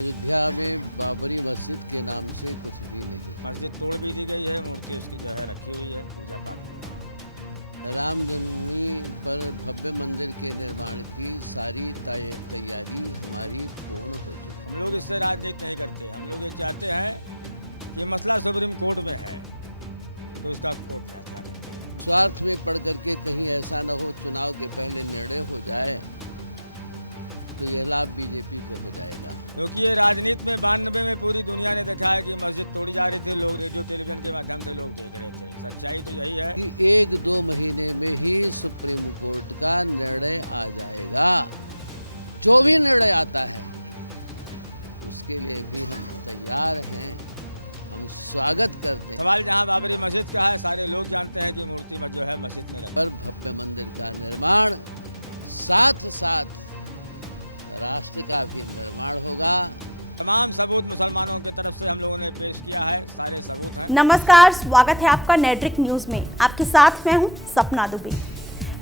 अयोध्या में बाबरी मस्जिद के नाम से कुछ भी नहीं। मस्जिद तोड़ भी दी गई है, मूर्ति उसकी जो है रखी हुई है, पूजा पाठ हो रहा है। राम जन्मभूमि पर भव्य मंदिर के निर्माण की सारी तैयारी हमारी पूर्ण हो चुकी। हम लोग इससे राजनीति नहीं करते। हम लोग ये चाहते हैं कि मसला सुप्रीम कोर्ट में है तो इसका कोर्ट फैसला करे। स्वार्थ में पड़ करके कहीं ऐसा न हो चुनाव के पहले निर्णय हो जाए तो यह लाभ बीजेपी को हो जाएगा। क्योंकि ये राजनीति में 92 में पूरी दुनिया ने देखा है कि मस्जिद तोड़ी जा रही थी, लोग रेडियो टेलीविजन के माध्यम से लोग देख रहे थे। सच्चाई तो यही है कि 1-2 महीने में ही सुप्रीम कोर्ट का निर्णय आ जाएगा। जो भी निर्णय आता है उसके लिए भी हम तैयार हैं, हम स्वागत करते हैं। सवाल जहां बाबरी मस्जिद का है, सारे लोग जानते हैं कि मूर्ति जो है मस्जिद में रखी पर भव्य मंदिर का निर्माण साथ साथ राष्ट्र का भी निर्माण होगा। तमाम सबूत मुसलमानों की तरफ से हम लोगों ने पेश किया है, सारे सबूत हैं। नमस्कार, स्वागत है आपका नेट्रिक न्यूज में। आपके साथ मैं हूं सपना दुबे।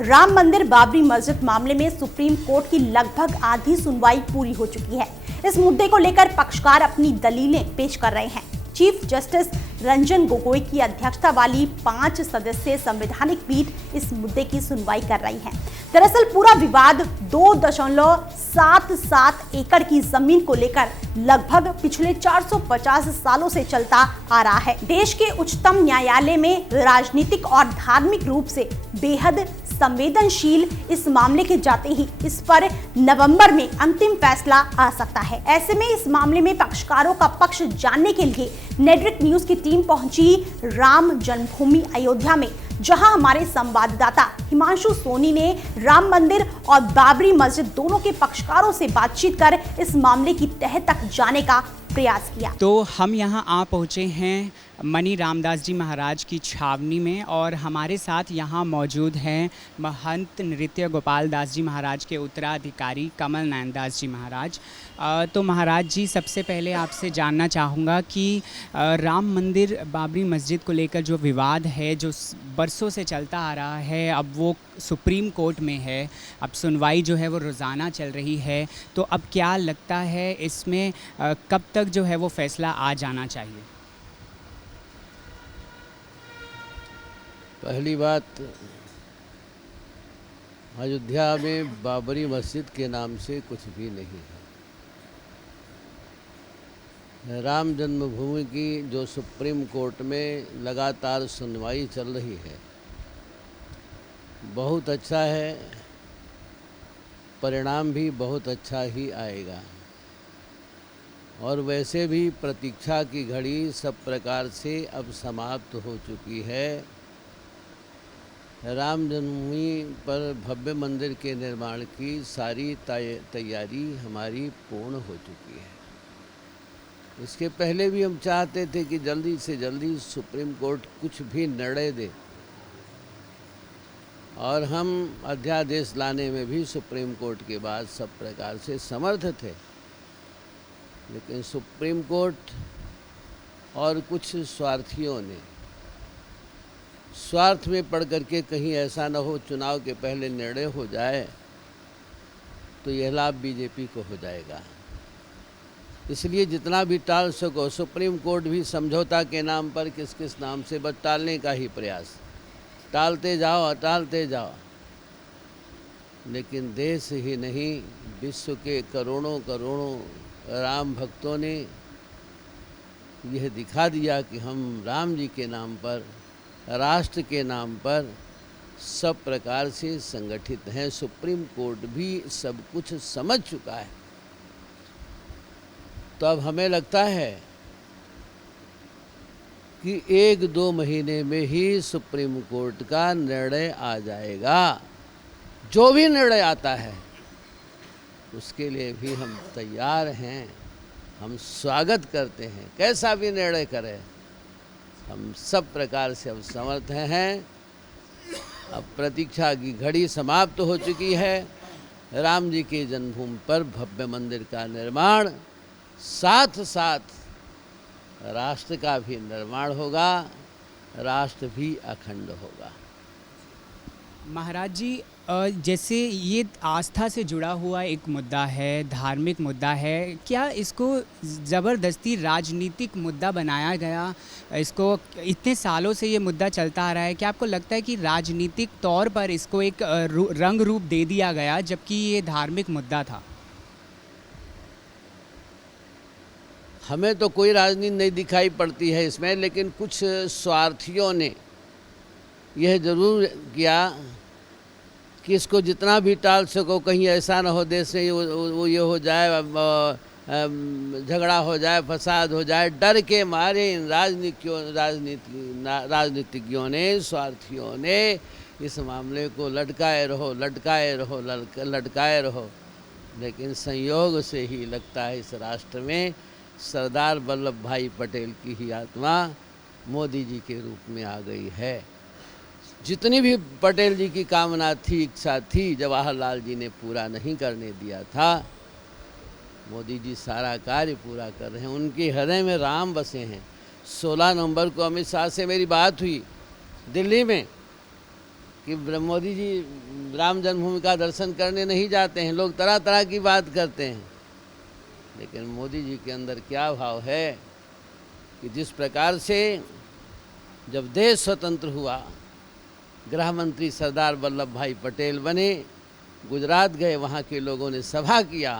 राम मंदिर बाबरी मस्जिद मामले में सुप्रीम कोर्ट की लगभग आधी सुनवाई पूरी हो चुकी है। इस मुद्दे को लेकर पक्षकार अपनी दलीलें पेश कर रहे हैं। चीफ जस्टिस रंजन गोगोई की अध्यक्षता वाली 5 सदस्यीय संवैधानिक पीठ इस मुद्दे की सुनवाई कर रही है। दरअसल पूरा विवाद 2.77 एकड़ की जमीन को लेकर लगभग पिछले 450 सालों से चलता आ रहा है। देश के उच्चतम न्यायालय में राजनीतिक और धार्मिक रूप से बेहद संवेदनशील इस मामले के जाते ही इस पर नवंबर में अंतिम फैसला आ सकता है। ऐसे में इस मामले में पक्षकारों का पक्ष जानने के लिए नेट्रिक न्यूज की टीम पहुंची राम जन्मभूमि अयोध्या में, जहां हमारे संवाददाता हिमांशु सोनी ने राम मंदिर और बाबरी मस्जिद दोनों के पक्षकारों से बातचीत कर इस मामले की तह तक जाने का प्रयास किया। तो हम यहाँ आ पहुँचे हैं मणि रामदास जी महाराज की छावनी में और हमारे साथ यहाँ मौजूद हैं महंत नृत्य गोपाल दास जी महाराज के उत्तराधिकारी कमल नयन दास जी महाराज। तो महाराज जी, सबसे पहले आपसे जानना चाहूँगा कि राम मंदिर बाबरी मस्जिद को लेकर जो विवाद है, जो बरसों से चलता आ रहा है, अब वो सुप्रीम कोर्ट में है, अब सुनवाई जो है वो रोज़ाना चल रही है, तो अब क्या लगता है इसमें कब तक जो है वो फैसला आ जाना चाहिए? पहली बात, अयोध्या में बाबरी मस्जिद के नाम से कुछ भी नहीं है। राम जन्मभूमि की जो सुप्रीम कोर्ट में लगातार सुनवाई चल रही है, बहुत अच्छा है, परिणाम भी बहुत अच्छा ही आएगा। और वैसे भी प्रतीक्षा की घड़ी सब प्रकार से अब समाप्त हो चुकी है। राम जन्मभूमि पर भव्य मंदिर के निर्माण की सारी तैयारी हमारी पूर्ण हो चुकी है। इसके पहले भी हम चाहते थे कि जल्दी से जल्दी सुप्रीम कोर्ट कुछ भी निर्णय दे, और हम अध्यादेश लाने में भी सुप्रीम कोर्ट के बाद सब प्रकार से समर्थ थे। लेकिन सुप्रीम कोर्ट और कुछ स्वार्थियों ने स्वार्थ में पड़ करके कहीं ऐसा न हो चुनाव के पहले निर्णय हो जाए तो यह लाभ बीजेपी को हो जाएगा। इसलिए जितना भी टाल सको, सुप्रीम कोर्ट भी समझौता के नाम पर किस किस नाम से बस टालने का ही प्रयास, टालते जाओ। लेकिन देश ही नहीं, विश्व के करोड़ों राम भक्तों ने यह दिखा दिया कि हम राम जी के नाम पर, राष्ट्र के नाम पर सब प्रकार से संगठित हैं। सुप्रीम कोर्ट भी सब कुछ समझ चुका है। तो अब हमें लगता है कि 1-2 महीने में ही सुप्रीम कोर्ट का निर्णय आ जाएगा। जो भी निर्णय आता है उसके लिए भी हम तैयार हैं, हम स्वागत करते हैं। कैसा भी निर्णय करे, हम सब प्रकार से अब समर्थ हैं। अब प्रतीक्षा की घड़ी समाप्त हो चुकी है। राम जी की जन्मभूमि पर भव्य मंदिर का निर्माण, साथ साथ राष्ट्र का भी निर्माण होगा, राष्ट्र भी अखंड होगा। महाराज जी, जैसे ये आस्था से जुड़ा हुआ एक मुद्दा है, धार्मिक मुद्दा है, क्या इसको ज़बरदस्ती राजनीतिक मुद्दा बनाया गया? इसको इतने सालों से ये मुद्दा चलता आ रहा है, क्या आपको लगता है कि राजनीतिक तौर पर इसको एक रंग रूप दे दिया गया जबकि ये धार्मिक मुद्दा था? हमें तो कोई राजनीति नहीं दिखाई पड़ती है इसमें, लेकिन कुछ स्वार्थियों ने यह जरूर किया कि इसको जितना भी टाल सको, कहीं ऐसा ना हो देश में वो ये हो जाए, झगड़ा हो जाए, फसाद हो जाए। डर के मारे इन राजनीतिज्ञों ने, स्वार्थियों ने इस मामले को लटकाए रहो। लेकिन संयोग से ही लगता है इस राष्ट्र में सरदार वल्लभ भाई पटेल की ही आत्मा मोदी जी के रूप में आ गई है। जितनी भी पटेल जी की कामना थी, इच्छा थी, जवाहरलाल जी ने पूरा नहीं करने दिया था, मोदी जी सारा कार्य पूरा कर रहे हैं। उनके हृदय में राम बसे हैं। 16 नवंबर को अमित शाह से मेरी बात हुई दिल्ली में कि मोदी जी राम जन्मभूमि का दर्शन करने नहीं जाते हैं। लोग तरह तरह की बात करते हैं, लेकिन मोदी जी के अंदर क्या भाव है कि जिस प्रकार से जब देश स्वतंत्र हुआ, गृह मंत्री सरदार वल्लभ भाई पटेल बने, गुजरात गए, वहाँ के लोगों ने सभा किया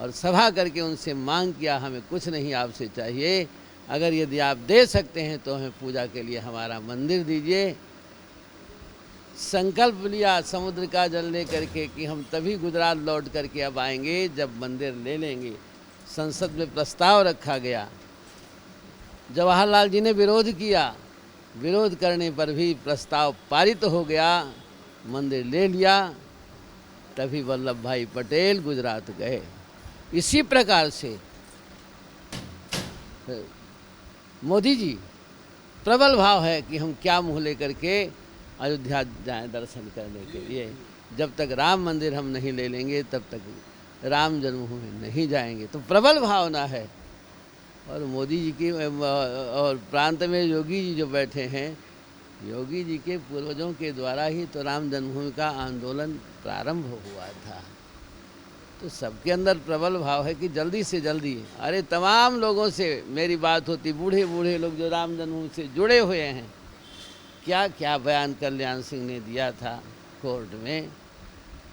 और सभा करके उनसे मांग किया, हमें कुछ नहीं आपसे चाहिए, अगर यदि आप दे सकते हैं तो हमें पूजा के लिए हमारा मंदिर दीजिए। संकल्प लिया समुद्र का जल ले करके कि हम तभी गुजरात लौट करके अब आएंगे जब मंदिर ले लेंगे। संसद में प्रस्ताव रखा गया, जवाहरलाल जी ने विरोध किया, विरोध करने पर भी प्रस्ताव पारित हो गया, मंदिर ले लिया, तभी वल्लभ भाई पटेल गुजरात गए। इसी प्रकार से मोदी जी प्रबल भाव है कि हम क्या मुँह लेकर के अयोध्या जाएं दर्शन करने के लिए। जब तक राम मंदिर हम नहीं ले लेंगे तब तक राम जन्मभूमि नहीं जाएंगे। तो प्रबल भावना है। और मोदी जी की और प्रांत में योगी जी जो बैठे हैं, योगी जी के पूर्वजों के द्वारा ही तो राम जन्मभूमि का आंदोलन प्रारंभ हुआ था। तो सबके अंदर प्रबल भाव है कि जल्दी से जल्दी, अरे तमाम लोगों से मेरी बात होती, बूढ़े बूढ़े लोग जो राम जन्मभूमि से जुड़े हुए हैं, क्या क्या बयान कल्याण सिंह ने दिया था कोर्ट में,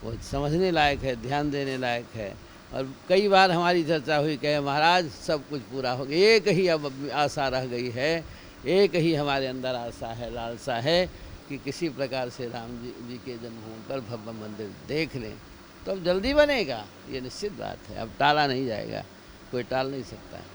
वो समझने लायक है, ध्यान देने लायक है। और कई बार हमारी चर्चा हुई, कहे महाराज सब कुछ पूरा हो गया, एक ही अब आशा रह गई है, एक ही हमारे अंदर आशा है, लालसा है कि किसी प्रकार से राम जी के जन्मभूमि पर भव्य मंदिर देख लें। तो अब जल्दी बनेगा, ये निश्चित बात है, अब टाला नहीं जाएगा, कोई टाल नहीं सकता है।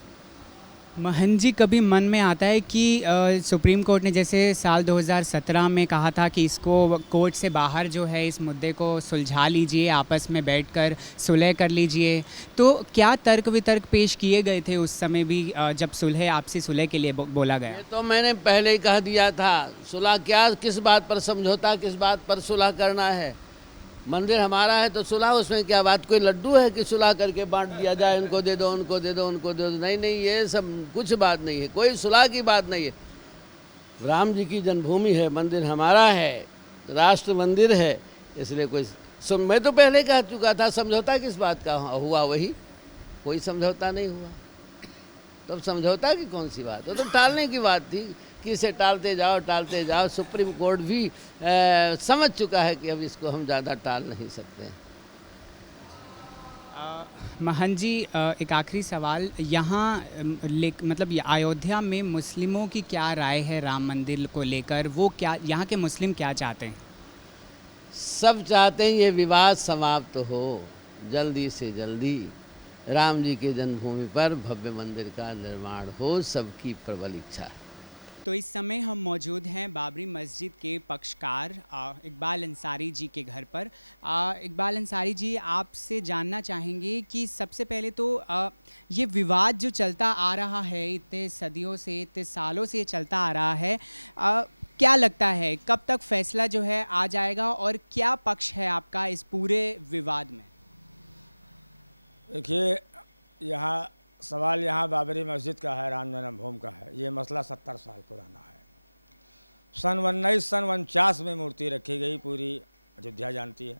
महन जी, कभी मन में आता है कि सुप्रीम कोर्ट ने जैसे साल 2017 में कहा था कि इसको कोर्ट से बाहर जो है इस मुद्दे को सुलझा लीजिए, आपस में बैठकर सुलह कर लीजिए, तो क्या तर्क वितर्क पेश किए गए थे उस समय भी जब सुलह, आपसी सुलह के लिए बोला गया? ये तो मैंने पहले ही कह दिया था, सुलह क्या, किस बात पर समझौता, किस बात पर सुलह करना है। मंदिर हमारा है तो सुलह, उसमें क्या बात, कोई लड्डू है कि सुलह करके बांट दिया जाए, उनको दे दो, उनको दे दो, उनको दे दो। नहीं नहीं, ये सब कुछ बात नहीं है, कोई सुलह की बात नहीं है। राम जी की जन्मभूमि है, मंदिर हमारा है, राष्ट्र मंदिर है, इसलिए कोई मैं तो पहले कह चुका था, समझौता किस बात का हुआ, वही कोई समझौता नहीं हुआ। तो अब समझौता की कौन सी बात है, तो टालने की बात थी कि इसे टालते जाओ। सुप्रीम कोर्ट भी समझ चुका है कि अब इसको हम ज़्यादा टाल नहीं सकते हैं। महन जी, एक आखिरी सवाल, यहाँ मतलब अयोध्या में मुस्लिमों की क्या राय है राम मंदिर को लेकर? वो क्या, यहाँ के मुस्लिम क्या चाहते हैं? सब चाहते हैं ये विवाद समाप्त हो, जल्दी से जल्दी राम जी के जन्मभूमि पर भव्य मंदिर का निर्माण हो, सबकी प्रबल इच्छा है। तो इस समय हम मौजूद हैं बाबरी मस्जिद के पक्षकार इकबाल अंसारी जी के घर पर। इकबाल अंसारी जी, आपसे जानना चाहेंगे कि सबसे पहले तो ये विवाद जो चलता आ रहा है, इतने सदियों से, इतने सालों से चलता आ रहा है, क्या लगता है कब तक फैसला जो है आ जाएगा और क्या पक्ष है आपका इस पूरे विवाद में? देखिए, यहाँ सवाल यहाँ बाबरी मस्जिद का है, राम जन्मभूमि का है। ये मसला 70 साल पुराना है सन 1949 में मूर्ति रखी गई, पूरी अयोध्या जानती है।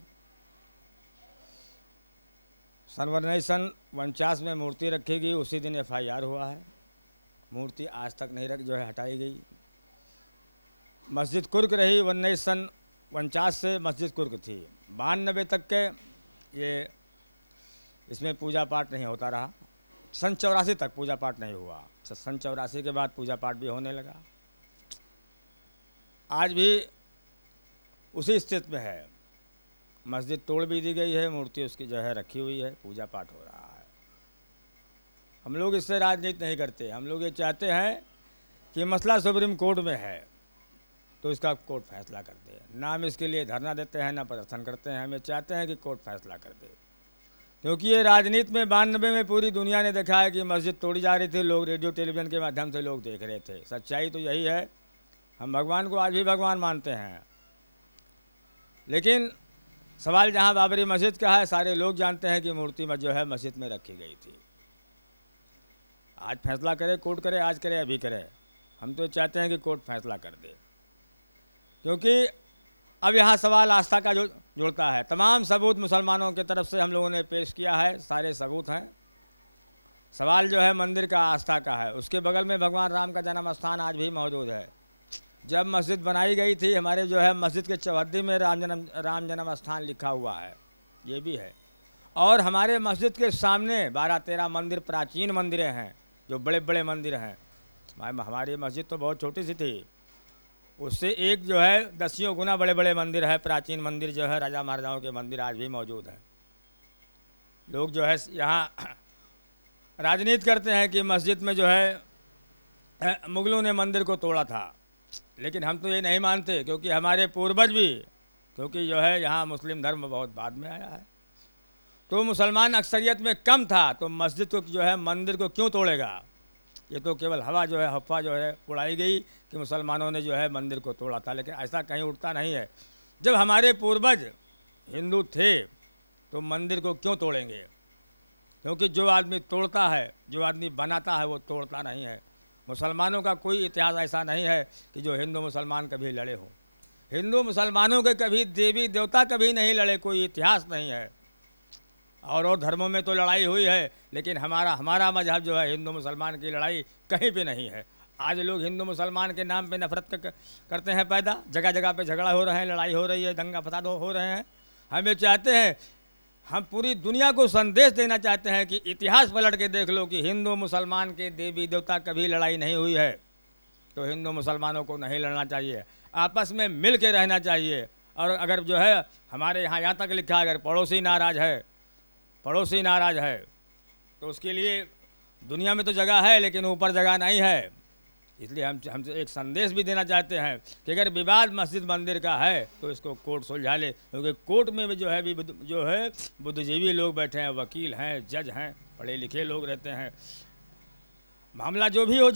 सन 1949 में मूर्ति रखी गई, उसी दिन FIR हुआ है। मूर्ति आज तक नहीं हटाई गई। मस्जिद कुर्क रही, 1949 से मस्जिद कुर्क थी। 92 तक के ये इसमें पूजा पाठ नहीं होता रहा। सन 84 तक पूजा पाठ नहीं हुआ। सन 84 के बाद पूजा पाठ भी होने लगा। आज भी उसी स्थिति में है। मस्जिद तोड़ भी दी गई है, मूर्ति उसकी रखी हुई है, पूजा पाठ हो रहा है। हम लोग इससे राजनीति नहीं करते। हम लोग ये चाहते हैं कि मसला सुप्रीम कोर्ट में है तो इसका कोर्ट फैसला कर दे। ना हम इसके लिए धरना देते हैं, ना प्रदर्शन करते हैं। हम ये चाहते हैं कि कोर्ट फैसला कर दे, क्योंकि ये राजनीति में 92 में पूरी दुनिया ने देखा है कि मस्जिद तोड़ी जा रही थी। लोग रेडियो टेलीविज़न के माध्यम से लोग देख रहे थे। सच्चाई तो यही है। हम भगवान को आज भी भगवान मानते हैं, लेकिन सवाल जहाँ बाबरी मस्जिद का है, सारे लोग जानते हैं कि मूर्ति मस्जिद में रखी गई थी। आज फैसला करे, कोर्ट करे, आज करे, अभी करे। हम तो चाहते हैं कि कोर्ट फैसला कर दे, क्योंकि अब यहाँ सवाल आस्था का जुड़ता है। तमाम सबूत मुसलमानों की तरफ से हम लोगों ने पेश किया है, सारे सबूत हैं। सवाल मंदिर का, आस्था का है। उसके बगल में भगवान राम का जन्म स्थान आज भी मौजूद है। जब मस्जिद बनाई गई थी, हमारे मस्जिद के चौहद्दी में राम जन्म स्थान लिखा हुआ है, ये भी है। और हमारे मस्जिद के सामने 12-13 मंदिर, प्राचीन मंदिरें हैं, जो बड़े बड़े मंदिर हैं। हमारी मस्जिद तो बहुत छोटी सी थी, उससे एक 10 गुना बड़े बड़े मंदिर है। प्राचीन मंदिर राजा महाराजाओं के मंदिर आज भी मौजूद हैं। लोग यहाँ राजनीति करते हैं कि मस्जिद में मुगलों ने मंदिर को तोड़ा था, लेकिन हम तो ये नहीं मानते, क्योंकि हमारे पूर्वज भी, क्योंकि यहाँ मुस्लिम धर्म बहुत बाद में आया है, तो मुसलमान अक्सरियत में कम था, तो मस्जिद को मंदिर को क्यों तोड़ेगा। ये तो केवल हवा अफवाह उड़ाई गई कि मुसलमानों ने मंदिर को तोड़ा था, लेकिन ऐसा कहीं उड़ता नहीं है। जब हमारे पूर्वज हिंदू थे तो मंदिर को क्यों तोड़ेंगे, क्योंकि जो आदमी तोड़ता है, जो आदमी बनाता है, वो तोड़ता नहीं है। मुसलमानों का कोई इतिहास ऐसा नहीं है कि जो हिंदू मुसलमान कभी लड़े हों। हिंदू मुसलमानों के कभी देवी देवता कभी नहीं लड़े, कोई इतिहास नहीं है। और धर्मों में तो लड़ाई हुई है, लेकिन हमारा मजहब हिंदू मुसलमान की लड़ाई कहीं पे नहीं है। आज लोग हिंदू मुसलमान के नाम पे नफरत करते हैं पैदा। जगह जगह पे झगड़ा हो रहे हैं, लड़ाई हो रही है, दंगा फसाद हो रहे हैं। हम ये चाहते हैं, हम पूरी दुनिया को संदेश देना चाहते हैं कि इतिहास पलट के देख लो कि हिंदू मुसलमान के देवी देवता कभी लड़ाई नहीं हुई है। तो हिंदू मुसलमानों को नहीं लड़ना चाहिए, आपस में मिल के रहना चाहिए। और अगर हमारे यहाँ तक लिखा है, अगर पड़ोसी नाराज़ है तो उसके लिए दुनिया में तो जगह है, लेकिन ऊपर जगह नहीं है। इसलिए हम एक संदेश भी देना चाहते हैं कि अगर विवाद मस्जिद मंदिर का है तो इसको कोर्ट सुलझा ले, क्योंकि कोर्ट में भी बुद्धिजीवी लोग बैठे हैं, वकील हैं, जज हैं, पढ़े लिखे लोग रहते हैं। मामला जो भी हो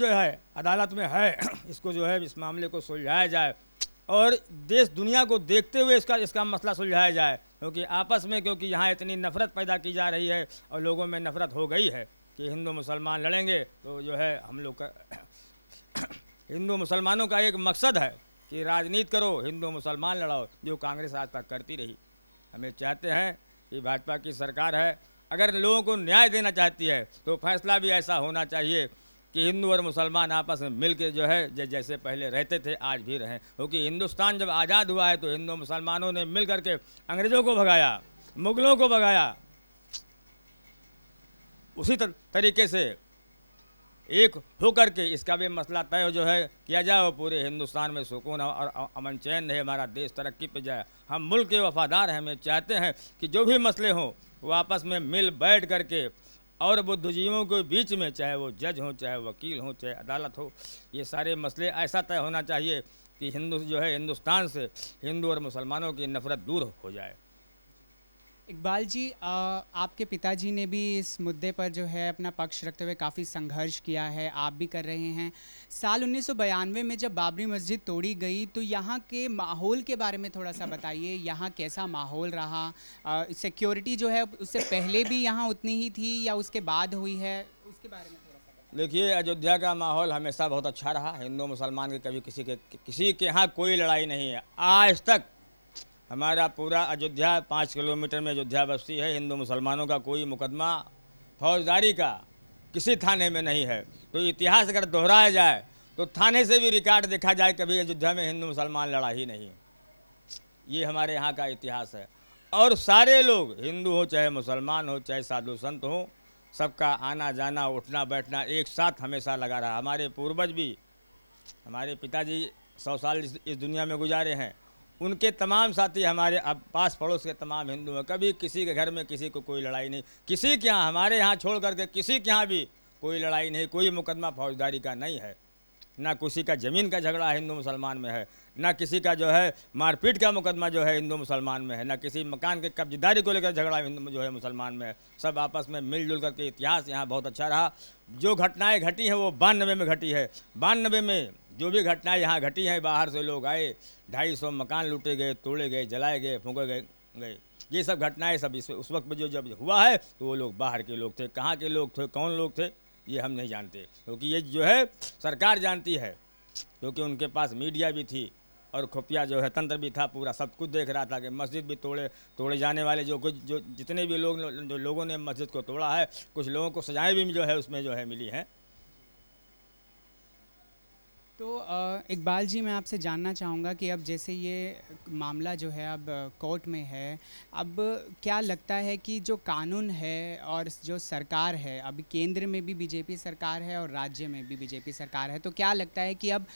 अदालत में है, इसको इस मामले को सुलझाया जाए और देश दुनिया को देखते हुए इसका मसला सुलझाया जाए। क्योंकि यहाँ इतनी नफ़रत पैदा की जा रही है और लोगों में नफ़रत हो गई है कि हिंदू मुसलमान लड़ेंगे तो हम लोग का हिंदू मुसलमानों का एक मकसद है कि राजनीति करो, हिंदू मुसलमान लड़ाओ, जो कांग्रेस आज तक करती रही। हमें चाहते हैं कि भाजपा की सरकार है, अगर लोगों को न्याय देना चाहती है तो फैसला भी ऐसा होना चाहिए कि हिंदू और मुसलमान आपस में मिल के जैसे पहले रहते थे आज भी रहें। क्योंकि हिंदुस्तान जब आज़ाद हुआ है तो हिंदू मुसलमानों ने मिल करके अंग्रेज़ों को भगाया, मुगलों को भगाया। उसी तरीके से एक होकर के इसका भी मसला तय किया जाए और पूरे हिंदुस्तान में सुकून और अमन चैन रहे, हमारा देश तरक्की पे जाए। हम मुल्क के वफादार हैं, हमें चाहते हैं कि जो भी मसले हों वो आपस में मिल बैठ करके और बुद्धिजीवियों के बीच में, चाहे वो जज हो, चाहे वकील हो, चाहे अदालत हो, ये सारे मसले ऐसा तय होना चाहिए कि हिंदुस्तान से हिंदू और मुसलमानों की नफ़रत दूर हो जाए। इकबाल जी, आपके पिताजी ने भी इस मुद्दे पर अपना पक्ष रखते हुए काफ़ी संघर्ष किया है, आप भी कर रहे हैं। साल 1992 में जब बाबरी मस्जिद तोड़ी गई तो यहाँ के माहौल के बारे में थोड़ा सा बताइए। यहाँ कैसा माहौल रहा? सिक्योरिटी उससे पहले भी यहाँ उतनी ही थी या उसके बाद हुई है, इसके बारे में थोड़ा सा देखिए, अयोध्या का माहौल हमेशा बहुत अच्छा रहा। हिंदू मुसलमान के कभी किसी के यहाँ कोई लड़ाई नहीं है आज तक। हमारा पूरा अयोध्या 5 किलोमीटर में अयोध्या बस्ती है। हिंदू मुसलमानों का कोई मुकदमा फौजदारी का किसी थाने में नहीं है। तो इतिहास अगर दोहराया जाए तो थाने से भी रिकॉर्ड देखा जाए, कभी अयोध्या में हिंदू मुसलमान लड़ा ही नहीं। ये हमारे यहाँ का इतिहास है। और सारे लोग, हिंदू हो चाहे मुसलमान हो चाहे साधु संत हो, सबका आना जाना उठना बैठना एक साथ हमेशा लगा रहा। हमारे पूर्वज भी, हमारे पिताजी 100 साल इस दुनिया में गुजारे हैं, उनके तमाम साथी हमारे अब पास पड़ोस के तमाम हिंदू हैं। कभी किसी के घर में किसी को कोई लड़ाई नहीं, किसी के यहाँ, हमारे यहाँ छोड़ करके किसी के यहाँ भी कोई लड़ाई नहीं, कोई मुकदमा फौजदारी का नहीं है। ना किसी का ज़मीन का झगड़ा हिंदू मुसलमान में है, ना किसी का जो है मारपीट का मुकदमा जो है हिंदू मुसलमान में है, ना किसी मकान के कब्जेदारी को लेकर झगड़ा हिंदू जो है मुसलमान में है। सब आपस में मिलजुल करके इतिहास यहाँ बहुत अच्छा रहा। जो घटनाएं घटी हैं वो 92 में घटी है। 92 में जो भी घटनाएं यहाँ घटी हैं, बाहर से लोग आए, 250 मकान लूटे गए, तोड़े गए, जलाए गए, फूँके गए। ये सब घटनाएँ सब उस वक्त में जो जब हुआ है तो वो लोग बाहर के लोग थे। कहाँ के लोग थे, कौन लोग थे, ये हम नहीं जानते, क्योंकि ये जो है सरकार जानती है, क्योंकि उनके पास मीडिया भी थी और खुफिया जो है तंत्र भी था। पूरा सब कुछ देख रहा था कि मस्जिद भी तोड़े जाने वाले जो जितने भी लोगों ने मस्जिद को तोड़ा है, कुछ लोगों को सजाएं भी जो है उसमें जो है मिली हैं। तो इकबाल जी, मैं आपसे जानना चाहूँगा कि अब जैसे ये मामला जो है अब कोर्ट में है, अब क्या लगता है कि जो कानून है और जो सरकार है, अब केंद्र में भी बीजेपी सरकार है और राज्य में भी बीजेपी सरकार है, तो क्या लगता है कि अब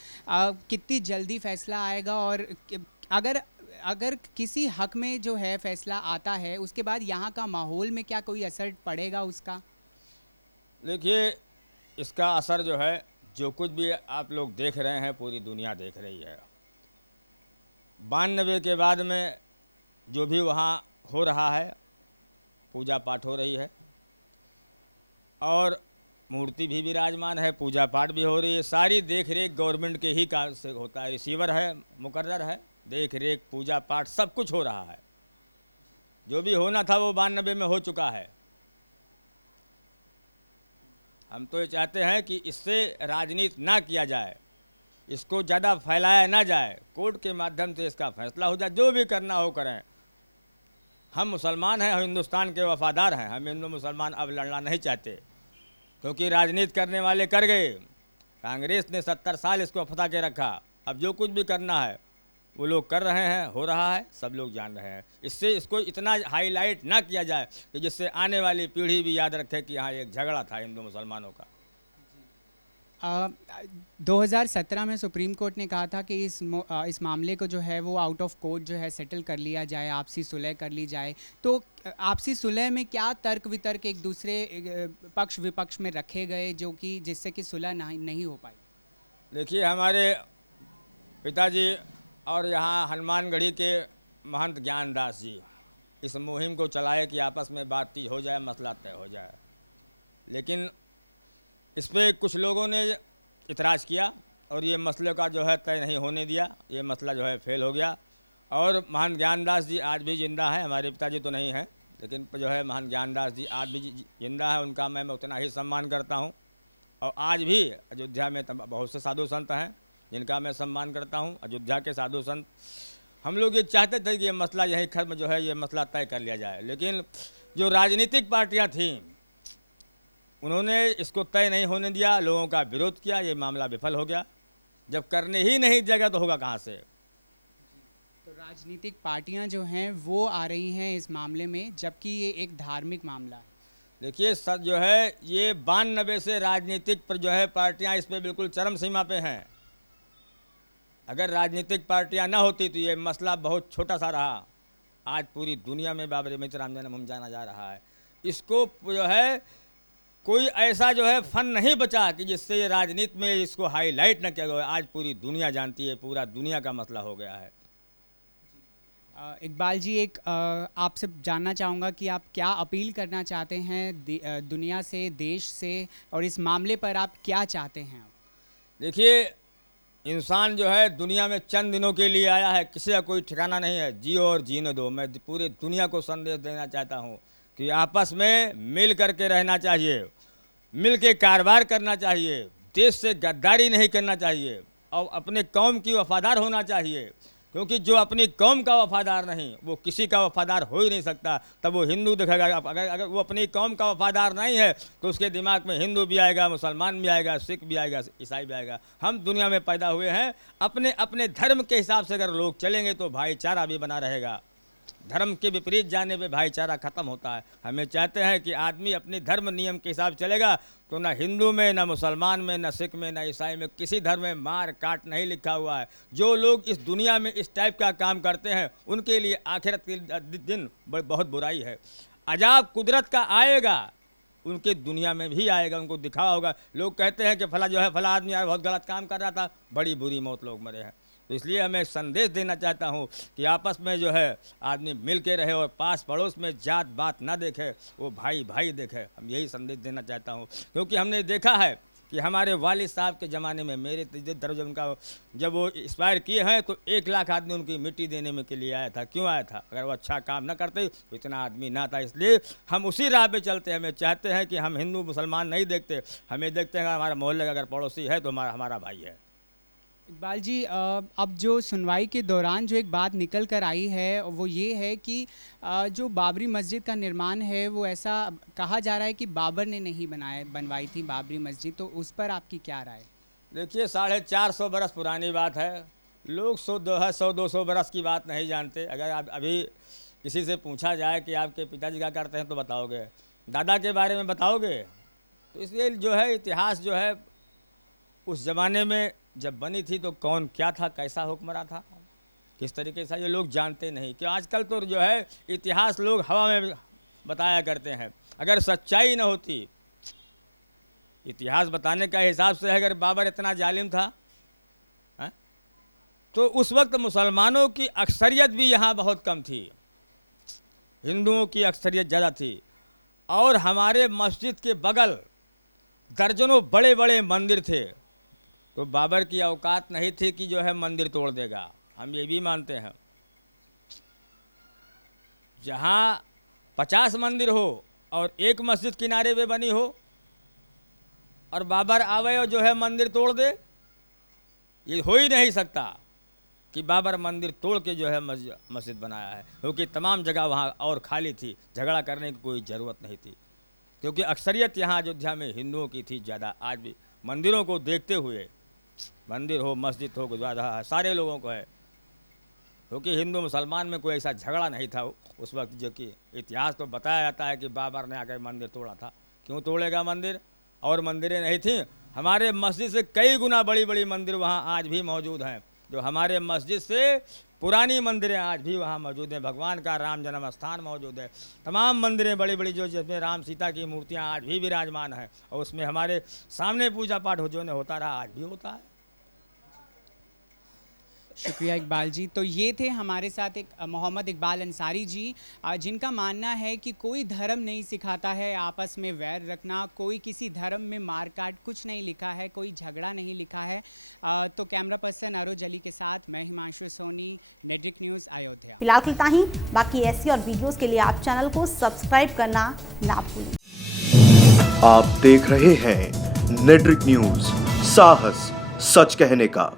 कितनी जल्दी फैसला आएगा, और अगर किसी हक में जो है फैसला आता है उसके बाद यहाँ का माहौल में क्या कोई असर पड़ेगा उसका? देखिए, इसका असर जो है, जो कुछ भी आप लोग देख रहे हैं पूरी दुनिया देख रही है। 92 के बाद में जो भी वहाँ हो रहा है, पूजा पाठ हो रही है और मूर्ति भी विराजमान है, पूजा पाठ भी हो रही है। सारी देख रेख गवर्नमेंट के ही कार्य से होता है। रिसीवर है, मुकर्रर है, देख रेख पूजा पाठ सब कुछ हो रहा है। जो भी होना था वो 92 में हो चुका है। हम तो ये चाहते हैं कि इससे राजनीति ना किया जाए, इसको ज़्यादा फैलाया ना जाए, कोर्ट के माध्यम से इसका फैसला हो जाए। जो भी करना हो करें। हम मुसलमान हैं, हम हिंदुस्तान के वफादार हैं। हम हिंदू मुसलमान अब लड़ना नहीं चाहते, क्योंकि राजनीति करने वाले कर गए। कांग्रेस ने 70 साल इसको फंसा के रखा। अब जो कुछ भी करना है वो लोग कर रहे हैं, हो रहा है, सब लोग जान रहे हैं। इससे इसको इतना हाईलाइट ना किया जाए कि जिससे आने वाली पीढ़ी भी याद रखे कि हाँ एक झगड़ा था हिंदू मुसलमानों का। 2017 में सुप्रीम कोर्ट ने कहा था कि इस मामले को जो है वो आउट ऑफ कोर्ट जो है सेटल कर लिया जाए, आपसी सुलह कर ली जाए। तो आपसी सुलह में क्या तर्क वितर्क एक दूसरे पक्ष विपक्ष में रखे गए जो कि जिससे कि सुलह नहीं हो पाई? देखिए, हमारे पिताजी और यहाँ हनुमानगढ़ी के महंत ज्ञानदास जी इस मुहिम को चलाए कि आपस में बातचीत हो जाए, मसला तय हो जाए। लेकिन इस पर कुछ लोगों ने इतराज़ किया और ये मसले का जो है तय नहीं होने दिया। ये मसला जो है फेल हो गया। और महंत ज्ञानदास जी आज भी जिंदा हैं। हमारे पिताजी तो नहीं हैं, लेकिन जो है महंत ज्ञानदास जी आज भी जिंदा है। उनका मैं उतना ही सम्मान करता हूँ। और आज भी अयोध्या में बहुत से साधु संत हैं जिनका मैं सम्मान करता हूं। अयोध्या के साधु संत, हम लोग ये चाहते थे कि ये मसला यहीं खत्म जो है, ये मसला तय कर लिया जाए। लेकिन जो राजनीतिक पार्टियां थीं उन्होंने इसको तय नहीं होने दिया, लोगों का विरोध किया, ये मामला विफल हो गया। जब करने ही नहीं दिया तो होगा कहाँ से? तो राजनीतिक पार्टियां जो हैं वो आ रही हैं इस मामले में, जबकि ये एक धार्मिक मामला है। देखिए सर, जो है ये 92 से राजनीतिक पर जो है पार्टियाँ इस पर बिल्कुल चरम सीमा पे हैं। अगर राजनीतिक पार्टियां ना होती तो ये मसला बहुत छोटा सा रहा। आज पूरी दुनिया में बाबरी मस्जिद राम जन्मभूमि जाना जा रहा है। इसको जो है कोई ऐसा जो है फन नहीं बचा कि जिससे ये राजनीति में इसको हाईलाइट ना किया गया। आज पूरी दुनिया जानती है, पूरा दुनिया का मसला हो गया है। इकबाल जी, एक आपसे जानना चाहूँगा कि आप क्या अपील करना चाहते हैं दुनिया से, देश से, और इस मामले पर आप क्या चाहते हैं? देखिए, इंसान जो है दुनिया में चंद दिनों के लिए आया है, किसी का कोई ठिकाना नहीं है। जियो और जीने दो। मैं पूरी दुनिया को संदेश देना चाहता हूँ कि आपस में मिल करके रहना चाहिए। मिल के कारोबार करना चाहिए, देश से गद्दारी नहीं करना चाहिए और अपने कौम की वफादार होना चाहिए, क्योंकि जो अपनी कौम का वफादार नहीं वो किसी का वफादार हो ही नहीं सकता। तब वो हिंदू दिखेगा, अगर वो अपनी कौम का वफादार नहीं है तो उसके दिमाग में हिंदू भी आएगा, मुसलमान भी आएगा, सिख भी आएगा, ईसाई भी आएगा। हम दुनिया में पैदा हुए हैं, अपने अपने धर्म के हिसाब से अगर लोग चलेंगे तो भाईचारा भी बना रहेगा। धर्म के विपरीत जाने पे भाईचारा खत्म होता है। हमें चाहते हैं कि आदमी अपने धर्म नियम के हिसाब चलेगा तो ना हिंदू में, ना मुसलमान में, ना सिख में, ना ईसाई में, किसी धर्म में मार काट नहीं लिखा हुआ है। जो लोग इस दुनिया में इस टाइप का काम करते हैं उनके लिए आखिरत के दिन बहुत बुराई है। अजाब कुदरत का आएगा, उनके दुनिया में भी आएगा, उनको दिखावा होगा। लोग कहते हैं कि फला जो है फला आदमी यार बहुत गलत काम कर रहा था, बड़ी बुरी मौत लोग मरे हैं। तो इसलिए हमें संदेश देना चाहता हूँ कि आपस में जो है आदमी मिल के रहे और पास पड़ोस में जात बात ना देखे, वो भाई भाई देखे। हम यही संदेश देना चाहता हूँ, क्योंकि हमने देखा है कि हमारे वालिद साहब के ज़माने में, मेरे दर्जे उनका जब वो एक्सपायर किए हैं तो 1 लाख आदमी उनकी मिट्टी देने में के लिए आया था। क्यों आया था? अगर वो अच्छा काम न करते तो इतना आदमी ना था। इसलिए हम उसी राह पे चलते हैं। हमें चाहते हैं कि हम हिंदू मुसलमान नहीं देखते, हमें देखते हैं हमारा मोहल्ले का अगर पड़ोसी है तो हमारा भाई है। इकबाल जी, अब जो सुनवाई के दौरान जो एक बात निकल कर आई है वो ये है कि जो बाबरी मस्जिद का निर्माण है वो ऐसा कहा जा रहा है कि बाबर ने नहीं बनवाई थी बाबरी मस्जिद, तो उस पर आपकी क्या राय? देखिए 450 बरस पुरानी बात है। लोग 100-200 बरस की बात नहीं जानते। अगर आप अभी किसी से पूछा जाए कि आपके पिताजी क्या करते हैं तो बताओगे, दादा के बारे में बताओगे। तो इसलिए जो है इतिहास जो है उस ज़माने में जब बनी थी तो कौन क्या था, कैसा हुक्मरान था, किस तरीके से, ये लोग जानते नहीं। कि आजकल तो जो है इतिहास लोग हवा में बताया करते हैं। अगर सच्चाई न होती, इतिहास बताने का हिसाब से अगर बाबर इतना जालिम था तो उस वक्त मुसलमानों की अक्सरियत भी यहाँ बहुत कम थी, हिंदुओं की अक्सरियत ज़्यादा थी। और हमारे मस्जिद के बगल दर्जनों बड़े बड़े मंदिर थे, तो बाबर की औकात नहीं थी कि जो है मंदिर तोड़ देगा। हम ये भी मानते हैं। जहाँ 50 मंदिर हो और एक मस्जिद किनारे पे बनी हो और बाबर आवे और जो है मंदिर तोड़ दे, ये हो ही नहीं सकता कि बाबर मंदिर तोड़ के जो है मस्जिद बनाया है, क्योंकि तमाम जगह वहाँ और खाली थी, झगड़ा करने की कोई ज़रूरत नहीं थी। क्योंकि अक्सरियत यहाँ अयोध्या में हिंदुओं की थी ज़्यादा। आज भी मंदिरों को देखते हुए, मंदिर हो, मस्जिद हो, गुरुद्वारा, सारे लोगों को है, क्योंकि हिंदू मुसलमान में कोई ऐसा झगड़ा नहीं था उस वक्त। जो कि इतिहास तो बताया जाता है कि बाबर ने आकर मंदिर तोड़ा था। क्यों तोड़ेगा मंदिर? और मंदिरें नहीं थीं? हमारे मस्जिद से कई गुना बड़ी बड़ी मंदिर वहाँ आज भी मौजूद हैं। जो हमारे मस्जिद से पुरानी मंदिरें आज भी वहाँ मौजूद हैं। भगवान का राम जन्म स्थान मौजूद है। तमाम मंदिरें बड़ी बड़ी जो जिसमें राम सीता की मूर्तियाँ आज भी विराजमान हैं, और उसमें हमारे सामने पूजा पाठ जो ने होता रहा, आज भी होता है। शुक्रिया इकबाल जी। तो ये थे हमारे साथ एक मोहम्मद इकबाल अंसारी जी, जिनका मानना है कि कोई धर्म नहीं सिखाता है आपस में वैर रखना, कोई किसी धर्म में मारकाट कुछ नहीं लिखा है, कोई झगड़ा नहीं लिखा है। तो कैमरा पर्सन अरोज अली के साथ मैं हिमांशु सोनी, नेटरिक न्यूज़ अयोध्या। फिलहाल इतना ही। बाकी ऐसी और वीडियोस के लिए आप चैनल को सब्सक्राइब करना ना भूलें। आप देख रहे हैं नेटरिक न्यूज़, साहस सच कहने का।